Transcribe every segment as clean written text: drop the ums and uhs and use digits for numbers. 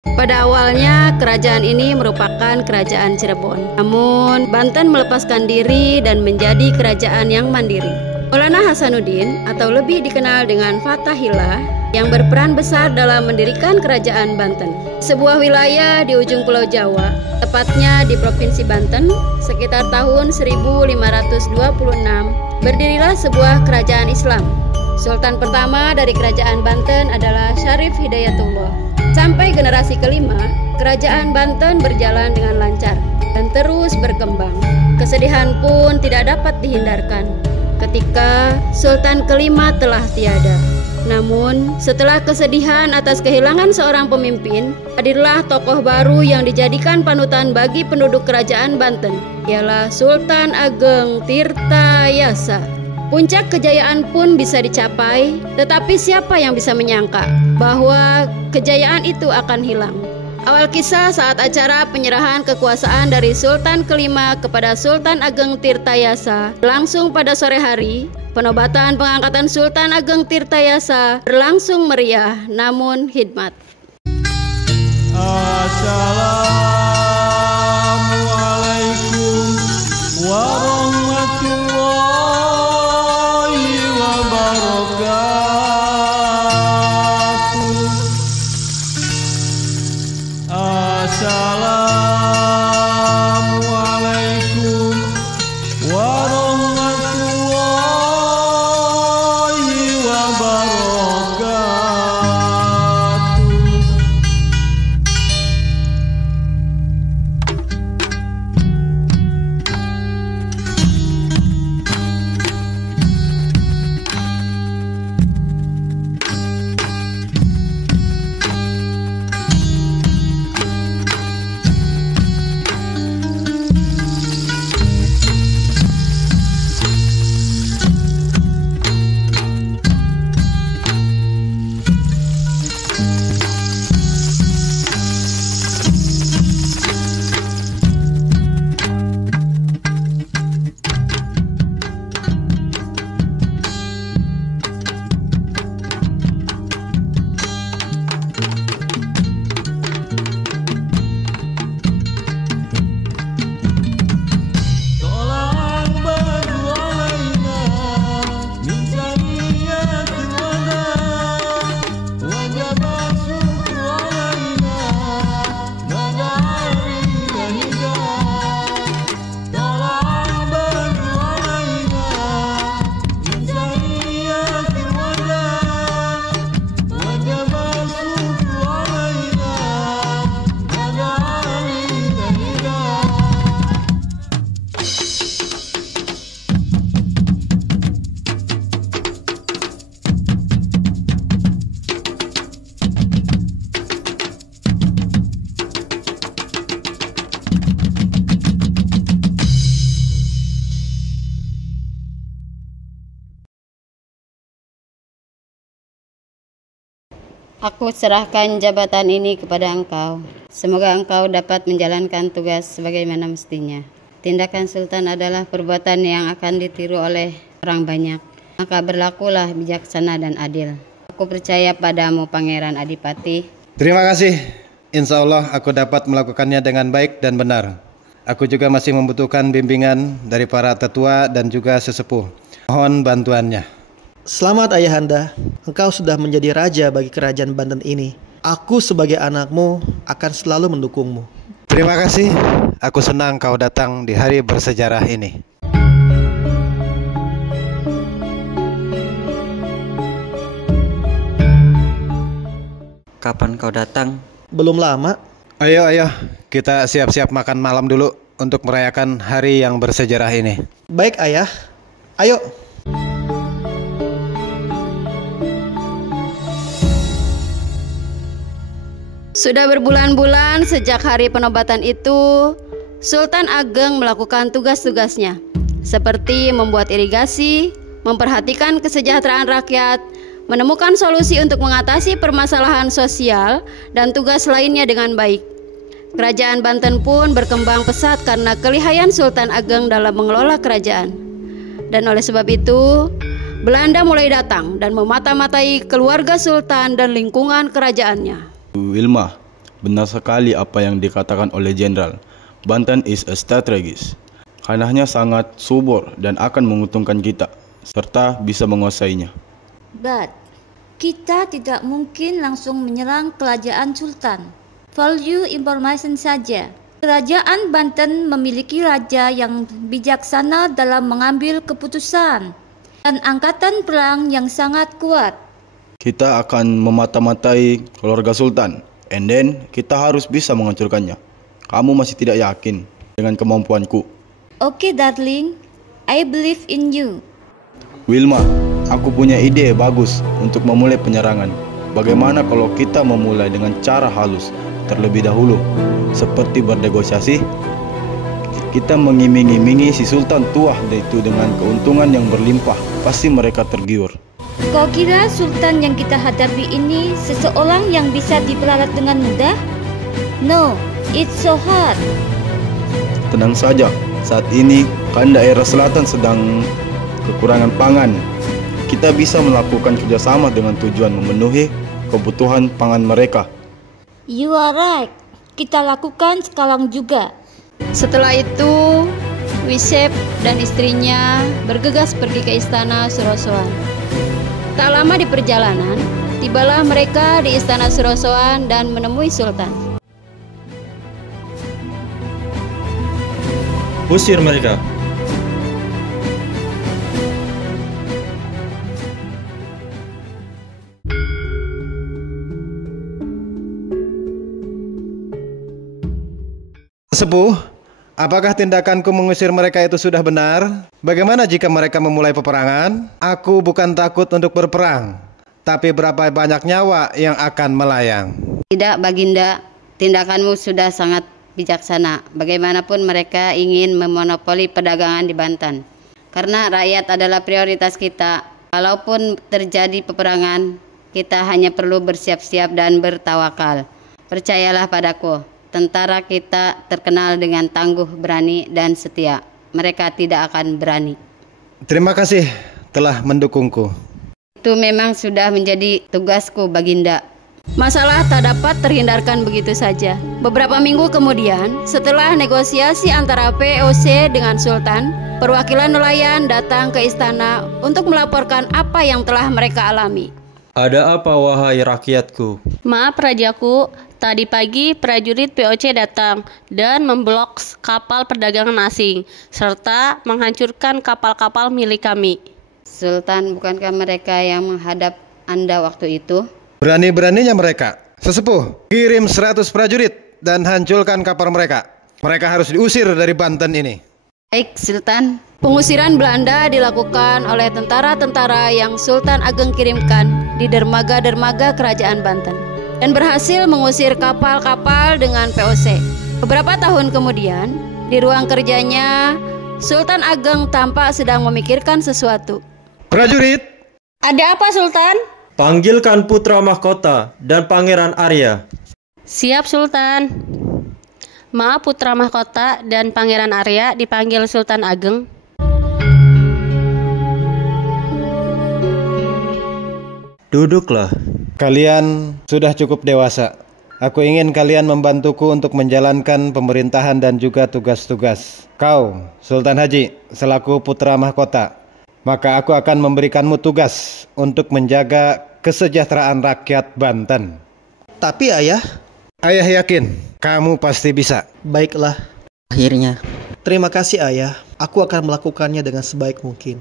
Pada awalnya, kerajaan ini merupakan kerajaan Cirebon. Namun, Banten melepaskan diri dan menjadi kerajaan yang mandiri. Maulana Hasanuddin, atau lebih dikenal dengan Fatahillah, yang berperan besar dalam mendirikan kerajaan Banten, sebuah wilayah di ujung Pulau Jawa, tepatnya di Provinsi Banten, sekitar tahun 1526, berdirilah sebuah kerajaan Islam. Sultan pertama dari kerajaan Banten adalah Syarif Hidayatullah. Sampai generasi kelima, kerajaan Banten berjalan dengan lancar dan terus berkembang. Kesedihan pun tidak dapat dihindarkan ketika Sultan kelima telah tiada. Namun, setelah kesedihan atas kehilangan seorang pemimpin, hadirlah tokoh baru yang dijadikan panutan bagi penduduk kerajaan Banten, ialah Sultan Ageng Tirtayasa. Puncak kejayaan pun bisa dicapai, tetapi siapa yang bisa menyangka bahwa kejayaan itu akan hilang? Awal kisah saat acara penyerahan kekuasaan dari Sultan kelima kepada Sultan Ageng Tirtayasa langsung pada sore hari. Penobatan pengangkatan Sultan Ageng Tirtayasa berlangsung meriah namun hikmat. Assalamualaikum warahmatullahi wabarakatuh. Assalamualaikum warahmatullahi wabarakatuh. Aku serahkan jabatan ini kepada engkau. Semoga engkau dapat menjalankan tugas sebagaimana mestinya. Tindakan Sultan adalah perbuatan yang akan ditiru oleh orang banyak. Maka berlakulah bijaksana dan adil. Aku percaya padamu, Pangeran Adipati. Terima kasih. Insya Allah aku dapat melakukannya dengan baik dan benar. Aku juga masih membutuhkan bimbingan dari para tetua dan juga sesepuh. Mohon bantuannya. Selamat Ayahanda, engkau sudah menjadi raja bagi kerajaan Banten ini. Aku sebagai anakmu akan selalu mendukungmu. Terima kasih, aku senang kau datang di hari bersejarah ini. Kapan kau datang? Belum lama. Ayo, kita siap-siap makan malam dulu untuk merayakan hari yang bersejarah ini. Baik ayah, ayo. Sudah berbulan-bulan sejak hari penobatan itu, Sultan Ageng melakukan tugas-tugasnya, seperti membuat irigasi, memperhatikan kesejahteraan rakyat, menemukan solusi untuk mengatasi permasalahan sosial, dan tugas lainnya dengan baik. Kerajaan Banten pun berkembang pesat karena kelihayan Sultan Ageng dalam mengelola kerajaan. Dan oleh sebab itu, Belanda mulai datang dan memata-matai keluarga Sultan dan lingkungan kerajaannya. Wilma, benar sekali apa yang dikatakan oleh Jenderal. Banten is a strategis. Tanahnya sangat subur dan akan menguntungkan kita, serta bisa menguasainya. But, kita tidak mungkin langsung menyerang kerajaan Sultan. Value information saja. Kerajaan Banten memiliki raja yang bijaksana dalam mengambil keputusan dan angkatan perang yang sangat kuat. Kita akan memata-matai keluarga Sultan, and then kita harus bisa menghancurkannya. Kamu masih tidak yakin dengan kemampuanku? Oke, darling, I believe in you. Wilma, aku punya ide bagus untuk memulai penyerangan. Bagaimana kalau kita memulai dengan cara halus terlebih dahulu, seperti bernegosiasi? Kita mengiming-imingi si Sultan tua itu dengan keuntungan yang berlimpah. Pasti mereka tergiur. Kau kira Sultan yang kita hadapi ini seseorang yang bisa diperalat dengan mudah? No, it's so hard. Tenang saja, saat ini kan daerah selatan sedang kekurangan pangan. Kita bisa melakukan kerjasama dengan tujuan memenuhi kebutuhan pangan mereka. You are right. Kita lakukan sekarang juga. Setelah itu, Wisep dan istrinya bergegas pergi ke istana Surosoan. Tak lama di perjalanan, tibalah mereka di istana Surosoan dan menemui Sultan. Usir mereka. Sepuh, apakah tindakanku mengusir mereka itu sudah benar? Bagaimana jika mereka memulai peperangan? Aku bukan takut untuk berperang, tapi berapa banyak nyawa yang akan melayang. Tidak, Baginda, tindakanmu sudah sangat bijaksana. Bagaimanapun mereka ingin memonopoli perdagangan di Banten. Karena rakyat adalah prioritas kita. Kalaupun terjadi peperangan, kita hanya perlu bersiap-siap dan bertawakal. Percayalah padaku, tentara kita terkenal dengan tangguh, berani, dan setia. Mereka tidak akan berani. Terima kasih telah mendukungku. Itu memang sudah menjadi tugasku, Baginda. Masalah tak dapat terhindarkan begitu saja. Beberapa minggu kemudian, setelah negosiasi antara VOC dengan Sultan, perwakilan nelayan datang ke istana untuk melaporkan apa yang telah mereka alami. Ada apa wahai rakyatku? Maaf rajaku, tadi pagi prajurit VOC datang dan memblok kapal perdagangan asing, serta menghancurkan kapal-kapal milik kami. Sultan, bukankah mereka yang menghadap Anda waktu itu? Berani-beraninya mereka. Sesepuh, kirim 100 prajurit dan hancurkan kapal mereka. Mereka harus diusir dari Banten ini. Baik, Sultan. Pengusiran Belanda dilakukan oleh tentara-tentara yang Sultan Ageng kirimkan di dermaga-dermaga kerajaan Banten dan berhasil mengusir kapal-kapal dengan VOC. Beberapa tahun kemudian, di ruang kerjanya, Sultan Ageng tampak sedang memikirkan sesuatu. Prajurit, Ada apa, Sultan? Panggilkan putra mahkota dan pangeran Arya. Siap, Sultan. Maaf, putra mahkota dan pangeran Arya dipanggil Sultan Ageng. Duduklah. kalian sudah cukup dewasa. Aku ingin kalian membantuku untuk menjalankan pemerintahan dan juga tugas-tugas. Kau, Sultan Haji, selaku putra mahkota, maka aku akan memberikanmu tugas untuk menjaga kesejahteraan rakyat Banten. Tapi ayah, Ayah yakin kamu pasti bisa. baiklah. Akhirnya, Terima kasih ayah, aku akan melakukannya dengan sebaik mungkin.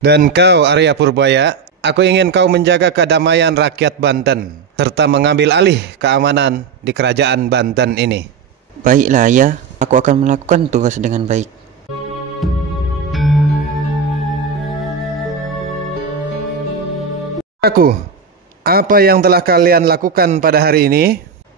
Dan kau, Arya Purbaya, aku ingin kau menjaga kedamaian rakyat Banten serta mengambil alih keamanan di kerajaan Banten ini. baiklah ayah, aku akan melakukan tugas dengan baik. Aku, apa yang telah kalian lakukan pada hari ini?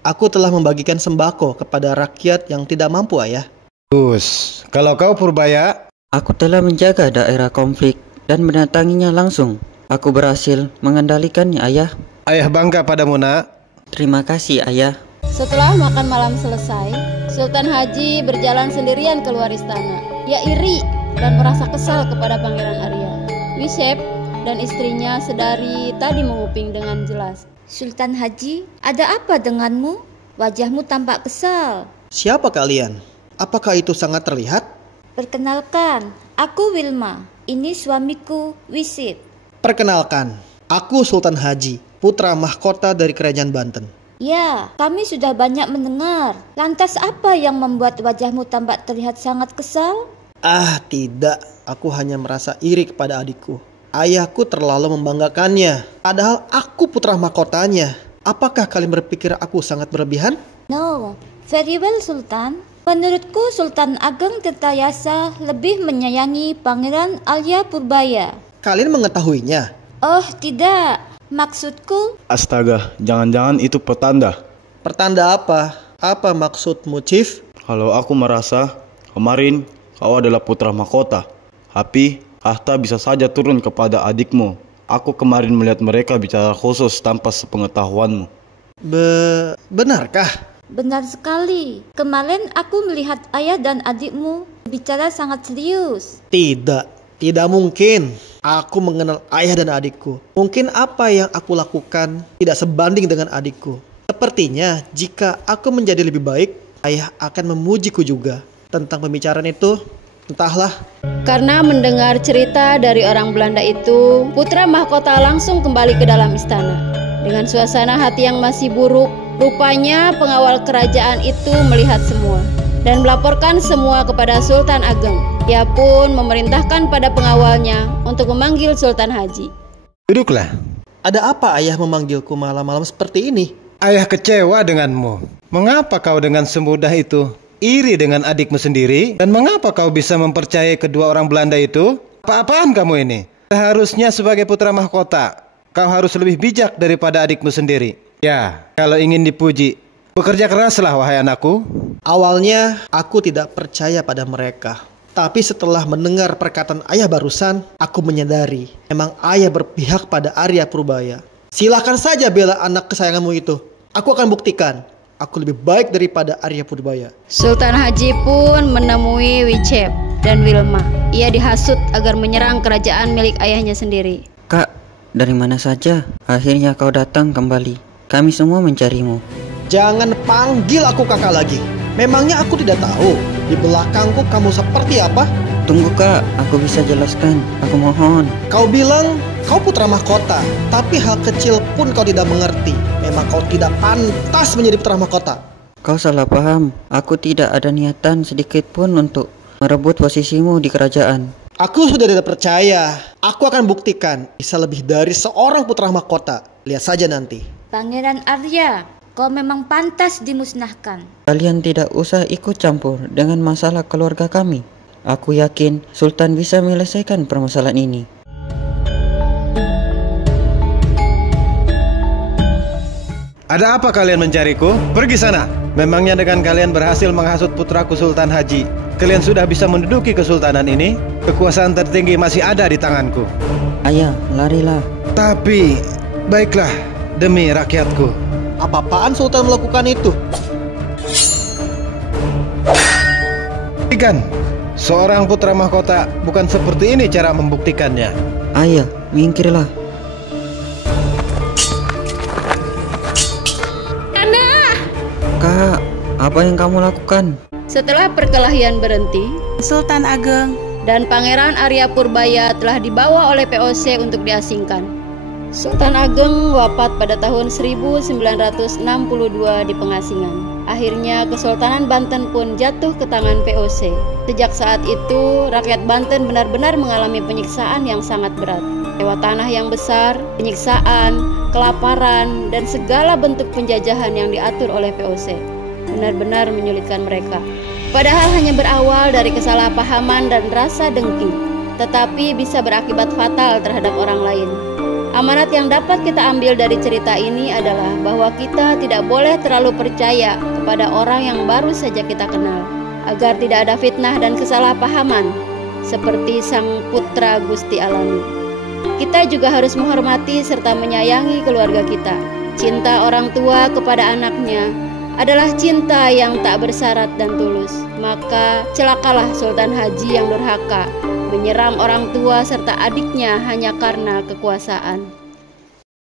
Aku telah membagikan sembako kepada rakyat yang tidak mampu ayah. Bagus. Kalau kau Purbaya, Aku telah menjaga daerah konflik dan mendatanginya langsung. Aku berhasil mengendalikannya ayah. ayah bangga padamu nak. Terima kasih ayah. Setelah makan malam selesai, Sultan Haji berjalan sendirian keluar istana. Ia iri dan merasa kesal kepada Pangeran Arya. Wisep dan istrinya sedari tadi menguping dengan jelas. Sultan Haji, ada apa denganmu? Wajahmu tampak kesal. Siapa kalian? Apakah itu sangat terlihat? Perkenalkan, aku Wilma. Ini suamiku, Wisit. Perkenalkan, aku Sultan Haji, putra mahkota dari Kerajaan Banten. Ya, kami sudah banyak mendengar. Lantas apa yang membuat wajahmu tampak terlihat sangat kesal? Ah, tidak. Aku hanya merasa iri kepada adikku. Ayahku terlalu membanggakannya. Padahal aku putra mahkotanya. Apakah kalian berpikir aku sangat berlebihan? No, very well Sultan. Menurutku Sultan Ageng Tirtayasa lebih menyayangi Pangeran Arya Purbaya. Kalian mengetahuinya? Oh tidak, maksudku... Astaga, jangan-jangan itu pertanda. Pertanda apa? Apa maksudmu, Chief? Kalau aku merasa kemarin kau adalah putra mahkota, tapi tahta bisa saja turun kepada adikmu. Aku kemarin melihat mereka bicara khusus tanpa sepengetahuanmu. Benarkah? Benar sekali. Kemarin aku melihat ayah dan adikmu bicara sangat serius. Tidak mungkin. Aku mengenal ayah dan adikku. Mungkin apa yang aku lakukan tidak sebanding dengan adikku. Sepertinya jika aku menjadi lebih baik, ayah akan memujiku juga. Tentang pembicaraan itu, entahlah. Karena mendengar cerita dari orang Belanda itu, putra mahkota langsung kembali ke dalam istana. Dengan suasana hati yang masih buruk, rupanya pengawal kerajaan itu melihat semua dan melaporkan semua kepada Sultan Ageng. Ia pun memerintahkan pada pengawalnya untuk memanggil Sultan Haji. Duduklah. Ada apa ayah memanggilku malam-malam seperti ini? Ayah kecewa denganmu. Mengapa kau dengan semudah itu iri dengan adikmu sendiri? Dan mengapa kau bisa mempercayai kedua orang Belanda itu? Apa-apaan kamu ini? Seharusnya sebagai putra mahkota, kau harus lebih bijak daripada adikmu sendiri. Ya, kalau ingin dipuji, bekerja keraslah wahai anakku. Awalnya aku tidak percaya pada mereka. Tapi setelah mendengar perkataan ayah barusan, aku menyadari memang ayah berpihak pada Arya Purbaya. Silakan saja bela anak kesayanganmu itu. Aku akan buktikan. Aku lebih baik daripada Arya Purbaya. Sultan Haji pun menemui Wicep dan Wilma. Ia dihasut agar menyerang kerajaan milik ayahnya sendiri. Kak, dari mana saja? Akhirnya kau datang kembali. Kami semua mencarimu. Jangan panggil aku kakak lagi. Memangnya aku tidak tahu di belakangku kamu seperti apa? Tunggu kak, aku bisa jelaskan. Aku mohon. Kau bilang kau putra mahkota, tapi hal kecil pun kau tidak mengerti. Memang kau tidak pantas menjadi putra mahkota. Kau salah paham. Aku tidak ada niatan sedikit pun untuk merebut posisimu di kerajaan. Aku sudah tidak percaya. Aku akan buktikan bisa lebih dari seorang putra mahkota. Lihat saja nanti. Pangeran Arya, kau memang pantas dimusnahkan. Kalian tidak usah ikut campur dengan masalah keluarga kami. Aku yakin Sultan bisa menyelesaikan permasalahan ini. Ada apa kalian mencariku? Pergi sana. Memangnya dengan kalian berhasil menghasut putraku Sultan Haji, kalian sudah bisa menduduki kesultanan ini? Kekuasaan tertinggi masih ada di tanganku. Ayah, larilah. Tapi, baiklah, demi rakyatku. Apa-apaan Sultan melakukan itu? Ikan, seorang putra mahkota bukan seperti ini cara membuktikannya. Ayah, minggirlah. Kak, apa yang kamu lakukan? Setelah perkelahian berhenti, Sultan Ageng dan Pangeran Arya Purbaya telah dibawa oleh POC untuk diasingkan. Sultan Ageng wafat pada tahun 1962 di pengasingan. Akhirnya Kesultanan Banten pun jatuh ke tangan POC. Sejak saat itu, rakyat Banten benar-benar mengalami penyiksaan yang sangat berat. Sewa tanah yang besar, penyiksaan, kelaparan, dan segala bentuk penjajahan yang diatur oleh POC benar-benar menyulitkan mereka. Padahal hanya berawal dari kesalahpahaman dan rasa dengki, tetapi bisa berakibat fatal terhadap orang lain. Amanat yang dapat kita ambil dari cerita ini adalah bahwa kita tidak boleh terlalu percaya kepada orang yang baru saja kita kenal, agar tidak ada fitnah dan kesalahpahaman seperti sang putra Gusti Alami. Kita juga harus menghormati serta menyayangi keluarga kita. Cinta orang tua kepada anaknya adalah cinta yang tak bersyarat dan tulus. Maka celakalah Sultan Haji yang durhaka menyerang orang tua serta adiknya hanya karena kekuasaan.